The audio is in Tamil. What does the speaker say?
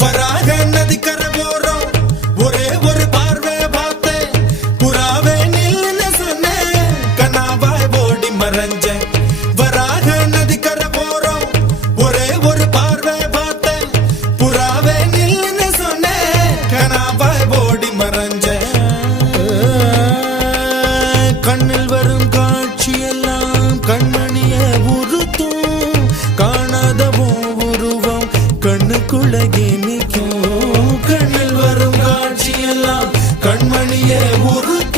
வராக நதிக்கரை போறோம் ஒரே ஒரு பார்வை பார்த்தேன் புறாவே நில்லுன்னு சொன்னேன் கனாவாய் ஓடி மறைஞ்சேன் வராக நதிக்கரை போறோம் ஒரே ஒரு பார்வை பார்த்தேன் புறாவே நில்லுன்னு சொன்னேன் கனாவாய் ஓடி மறைஞ்சேன் கண்ணில் வரும் காட்சியெல்லாம் கண்மணிய உறுத்தும் காணாதவோ உருவம் கண்ணுக்குள்ளே நிற்கும் கண்ணில் வரும் காட்சியெல்லாம் கண்மணிய உறுத்தும்